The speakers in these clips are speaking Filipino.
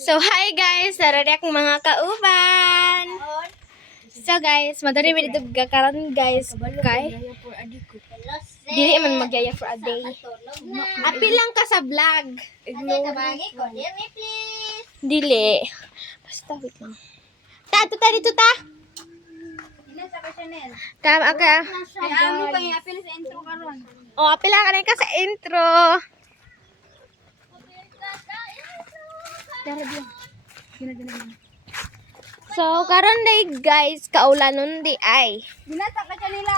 So, hi guys! Narari akong mga kauban! So guys, madari mo dito gakaroon guys kay dili man magyaya for a day. Apil lang ka sa vlog. Dili. Basta wait lang. Dito ta. Kam aka. Apil sa intro karon. Oh, apil lang ka na ka sa intro. So, karon day guys, kaulanon di ay. Binata ka kanila.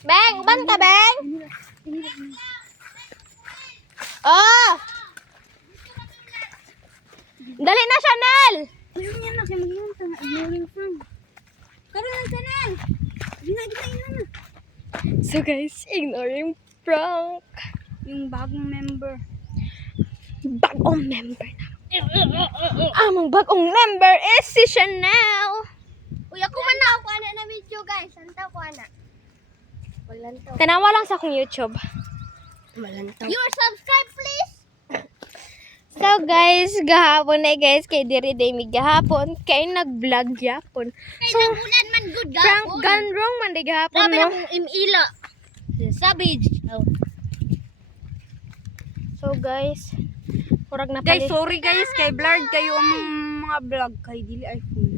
Beng, uban ka, Beng? Oh! Dali na, Chanel! Ayun yan na, kaya mag-iwan ka na. Ignoring fam. Karoon ang channel. Gina na. So guys, ignoring prank. Yung bagong member. Bagong member na. Among bagong member is si Chanel. Uy, ako man na. Ako na video guys. Santa ko na. Walantaw. Tanawa lang sa akong YouTube. Walantaw. Your subscribe please. So guys, gahapon na guys, kay diri day mi gahapon, kay nag-vlog yapon. So, Nagulan man good prank gone wrong man day gahapon, Sabi no? na kong imila. Savage. Oh. So guys, kurag na Guys, palit. sorry guys. Kay blurred kayo ang mga vlog. Kay dili iPhone.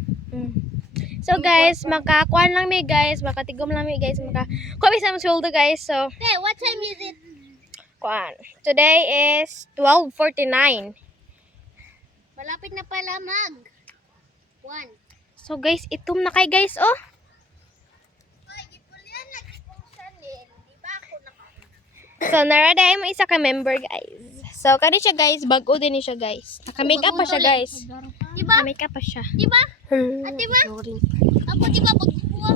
So guys, makakuan lang mi guys, makatigom lang mi guys, kuha sa sweldo guys. So, Hey, what time is it? kuan. Today is 12:49. Malapit na pala mag. 1. So guys, itom na kay guys, oh. So, naraday mo isa ka member guys. So, kani siya guys, bago din ni siya guys. Naka-makeup pa siya guys. Diba? Naka-makeup pa siya. Diba? Hmm. Ate ba? Ako diba bagkuha?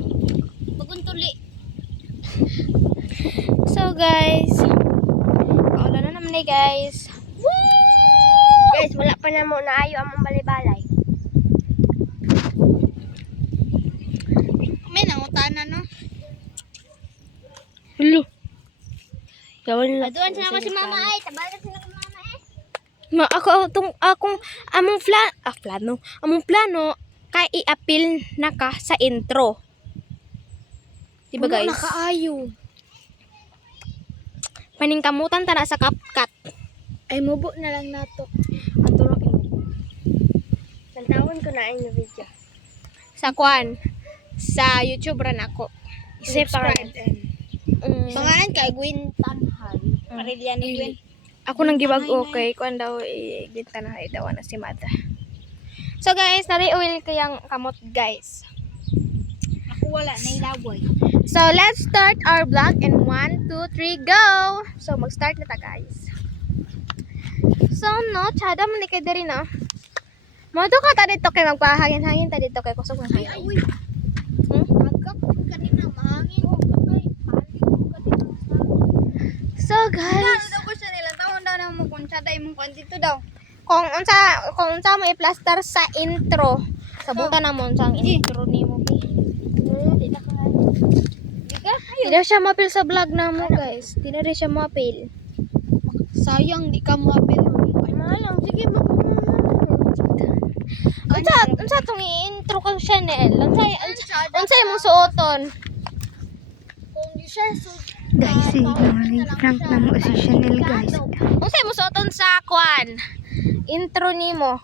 Baguntuli. So guys, wala na naman eh guys. Guys, wala pa na mo naayo among balibalay. May nangutana no? Hello. Gawin na. Aduan sila ko si mama ay. Tabagan sila ko mama eh. Akong among plano kay i-appeal na ka sa intro. Diba guys? Nakaayo. Paningkamutan ta na sa CapCut. Ay mubo na lang nato. Ato ra kay Nantawon ko na yung video. sa kwan sa YouTube ran ako. Separate. Pangalan kay Gwen Tanhal. Parilya ni Gwen. Ako nang gibag okay kung daw ginta na daw na si Mada. So guys, nari oil kayang kamot guys. Ako wala na ilaboy. So let's start our vlog in 1, 2, 3, go! So mag-start na ta guys. So no, tsada man di kay diri na. Moto ka ta dito kay magpahangin-hangin ta dito kay kusog ng hangin. Uy. Agkap ko kanina mahangin ko kay hali ko kanina. So guys, Daw ko siya nila tawon daw na mo kuntsada imong kwan dito daw. kung unsa mo i-plaster sa intro, sabutan na mo unsang intro nimo. Di na ka. Di ka? Di na siya mapil sa vlog na mo guys. Di na rin siya mapil. Sayang di ka mo apil. Malang, sige mo. Unsa tong i-intro kang Chanel? Unsa imong suoton? Kung di siya so Guys, ignoring prank na mo si Chanel guys. Unsa imong suoton sa kwan? Intro nimo.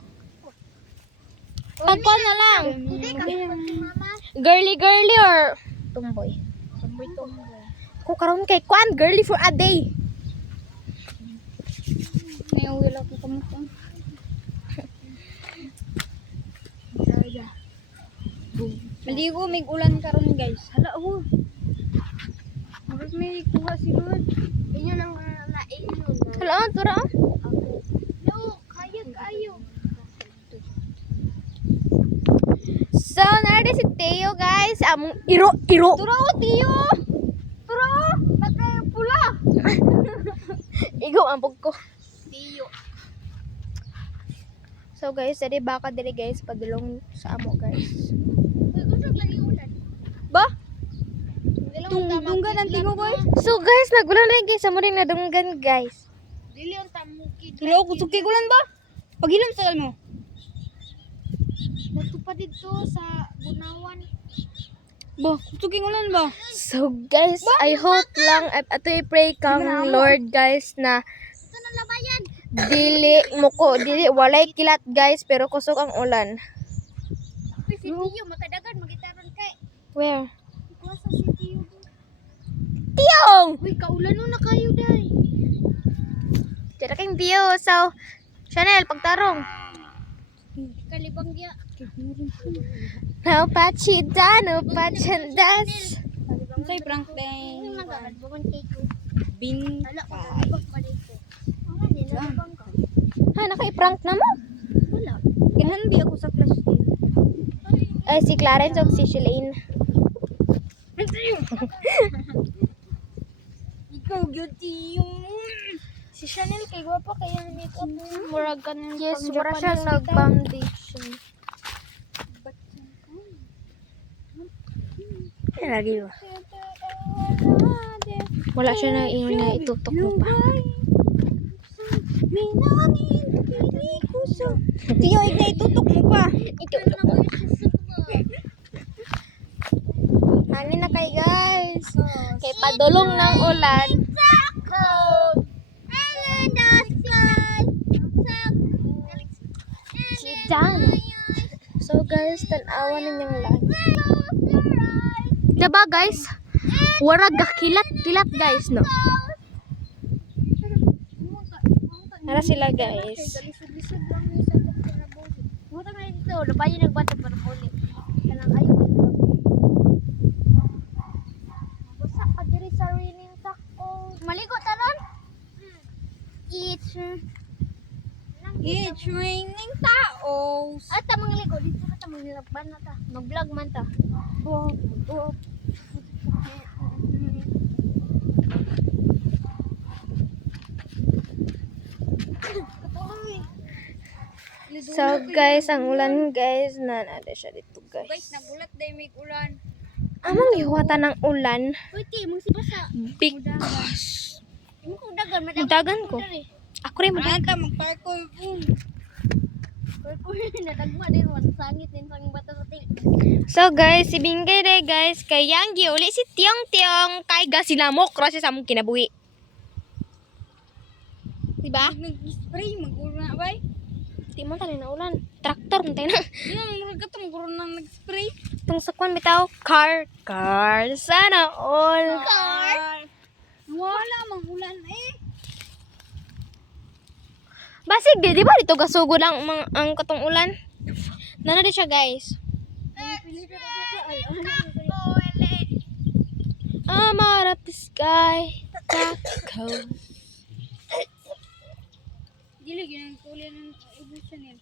Pagkwan na lang. hindi ka mama. Girly or tomboy? Tomboy. Ko karon kay kwan, girly for a day. Naiuwi lang ko kamukha. Maligo may ulan karon guys. Hala oh. Bakit may kuha si Lord? Inyo nang nainom. Hala, tura. No, kayo. So, narede si Teo guys. Among iro. Tura o tiyo. Tura. Patay pula. Igo ang ko. Tiyo. So guys, dali baka dali guys padulong sa amo guys. Uy, gusog lagi ulan. Ba? Dunggan ang tingo boy. So guys, nagulan na guys, amo rin nadunggan guys. Dili on tamukid. Pero ako sukig ulan ba? Pagilom sa mo. Natupad dito sa Bunawan. Ba, sukig ulan ba? So guys, I hope lang at ato i-pray kang Lord guys na Ito na labayan. dili walay kilat guys pero kusog ang ulan. Uy, si Tiyo, makadagan, magitaran kay. Where? Kuha sa si Tiyo. Tiyong! Uy, kaulan na kayo, day. Tira kang view. So, Chanel, pagtarong. Kalibang giya. No pachida, no pachandas. Say prank day. Yung nagagad, buman kay ko. Bin. Wala ko, nalibang pa dito. Wala, nilabang ka. Ha, naka-prank na mo? Wala. Kinahan bi ako sa class day. Ay, si Clarence o si Shalane. Ikaw guilty yung Si Chanel, kay gwapa kaya ang makeup mo. Murag ka ng Yes, pang wala Japan siya na nag-foundation. Ay, lagi ba? Wala siya na ingon niya itutok mo pa. Tiyo, ikay tutok mo pa. Itutok mo. Hangin na kay guys. Kay padulong ng ulan. Si Jan. So guys, tanawa na niyang lang. Diba guys? Warag kilat guys, no? Nara sila guys. Lisod-lisod lang yung sa pinabuhi. Buta na dito, labayan nagbata para puli. Kanang ayaw dito. Basta ka diri sa rining tako. Maligo taron? It's raining taos. At tamang ligo dito na tamang nilakban na ta. Mag-vlog man ta. So guys, ang ulan guys, nada siya dito Guys, guys. nagulat day may ulan. Amang ihuwata ng ulan. Uy, ti, mong sibasa. Because Imo ko dagan, dagan ko. Ako rin mag Anta magparkour. Uy, nadagma din wan sangit din sang bata sa til. So guys, si Bingay re guys, kay Yanggi uli si Tiong kay gasinamok kasi sa mong kinabuhi. Diba? Nag-spray mag-ulan bay. Di mo tali na ulan. Traktor mo tayo na. Di na murag ka tong guro nang nag-spray. Itong sakwan bitaw. Car. Sana all. Wala mang ulan eh. Basig di ba dito gasugo lang ang katong ulan? Nana di siya guys. I'm out of the sky. Taco. Dili gyud kulay ng ibu Chanel.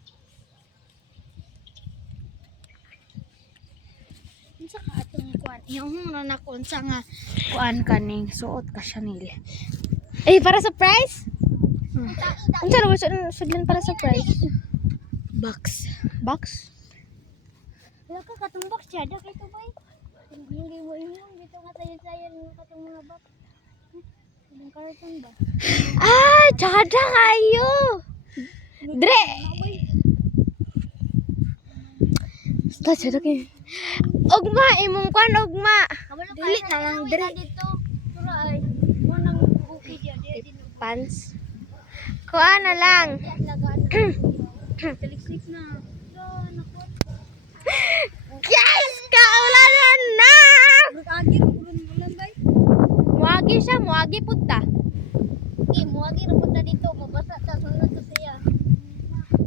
Unsa ka atong kuan? Yung na ko unsa nga kuan kaning suot ka Chanel. Eh, para surprise? Ang sarap sudlan para surprise. Box. Box? Wala ka katong box siya kay to bay. Hindi mo imong dito nga sayo-sayo ng katong mga box. Ang karton ba? Ah, tsada kayo. Dre. Basta tsada kayo. Ugma, imong kwan, ugma. Dili na lang dire dito. Sura ay mo nang bukid dia din. Pants. Kuha na lang. Taliksik na. Yes! Kaulanan na! Agi ulan bay. Muagi siya, muagi punta. Muagi ra punta dito, mabasa ta sunod to siya.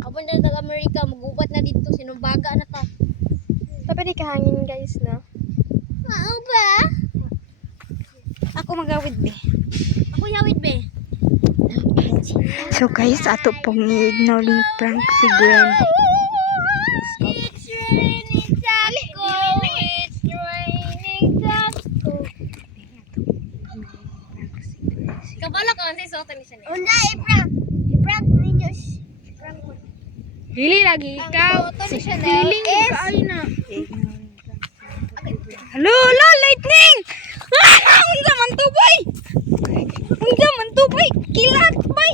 Abon na taga-Amerika, magubat na dito, sinumbaga na ta. Tapi di kahangin guys, no? Mao ba? Ako magawid be. Ako yawid be. So guys, ato pong i-ignoring prank si Gwen. It's raining taco. It's raining taco. Kabala ka kasi sa ni siya. Unda i-prank. I-prank ninyo. I-prank mo. Dili lagi ikaw. Si Feeling is na. Hello, lightning! Ah, unsa man to boy? Unsa man to boy? Kilat boy.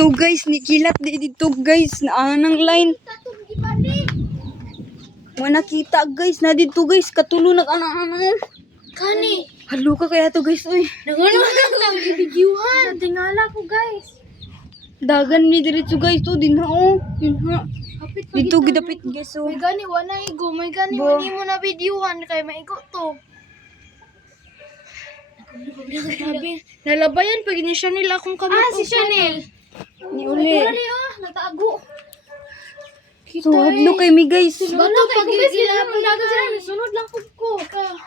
So guys, nikilat di dito guys. Naanang line. Mga nakita guys. Na dito guys. Katulo nag-anang. Kani. Halo ka kaya to guys. Uy. Nangano lang gibidyuhan. Tingala ko guys. Dagan ni diretso guys. To din ha oh. Yun ha. Dito gidapit guys oh. May gani wala igo. May gani Bo. wani mo na bidyuhan kay maigo to. Sabi, nalabayan pag ni Chanel akong kamot. Ah, si Chanel. Ni uli. Nagtago. So hadlo kay mi guys. Bato pag gilapon na sila, sunod lang pud ko.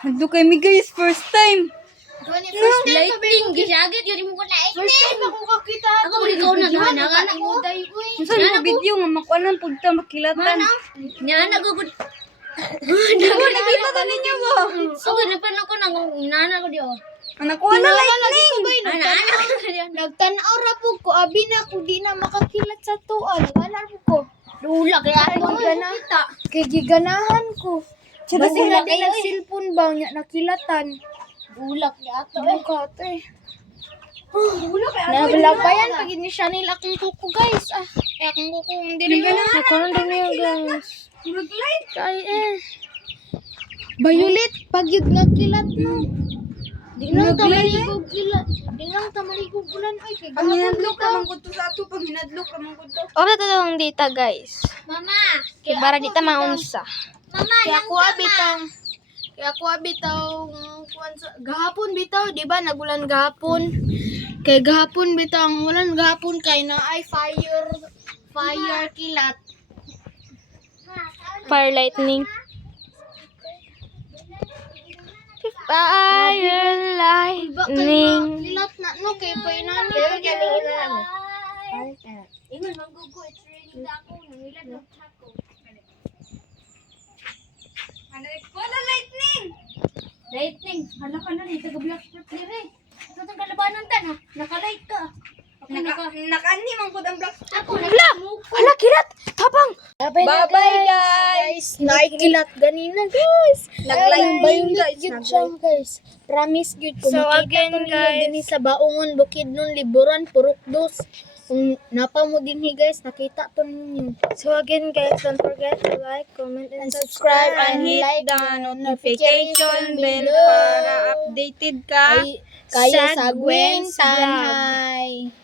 Hadlo kay mi guys. First time. Gani first time lighting gisagit yun mo ko lighting. First time ako kakita. Ako ikaw na ganagan ako. Sa mga video nga makuanan pud ta makilatan. Nya nagugud. Ako nakita ta ninyo ba? So ganapan ako nang inana ko dio. Anak ko na lightning. Nagtanaw ra po ko abi na ko di na makakilat sa tuan. Wala po ko. Dula kaya ako ganata. Kay giganahan ko. Basta na din ang cellphone ba nya nakilatan. Bulak ya ato eh. Bulak eh. Bulak kay Naglabayan pag ni Chanel akong kuko guys. Ah, akong kuko hindi rin. Ako nang din guys. Mag-light. Kay Violet pag yun nga kilat no. Di lang tamaligog kilat. Di lang tamaligog bulan ay kay Pag hinadlok ka man to sa ato. Pag hinadlok ka man to. Opo to tong dita guys. Mama, kay para dita maunsa. Mama, kaya ako bitaw gahapon bitaw, di ba? Nagulan gahapon. Kay gahapon bitaw, ang ulan gahapon kay na ay fire kilat. Fire lightning. Fire lightning. Kilat na no kay painani. Ingon manggugo training ako nangilan ng ako. Wala lightning. Lightning. Hala ka na dito ga-black spot dire. Ito tong kalabanan tan ha. Naka-light ka. Nakaani man pud ang black. Ako hala kilat. Tapang. Bye-bye guys. Naikilat ganina guys. Nag-line Violet guys, gyud nag-line. siya guys. Promise gyud ko So, makita again, ko ninyo guys. dinhi sa Baongon Bukid nun liburan purok dos. Kung napa mo dinhi guys, nakita to ninyo. So again guys, don't forget to like, comment, and Subscribe and hit like the the notification bell below. para updated ka Kayo sa sa Gwen's Gwen's Vlog. Sanhay.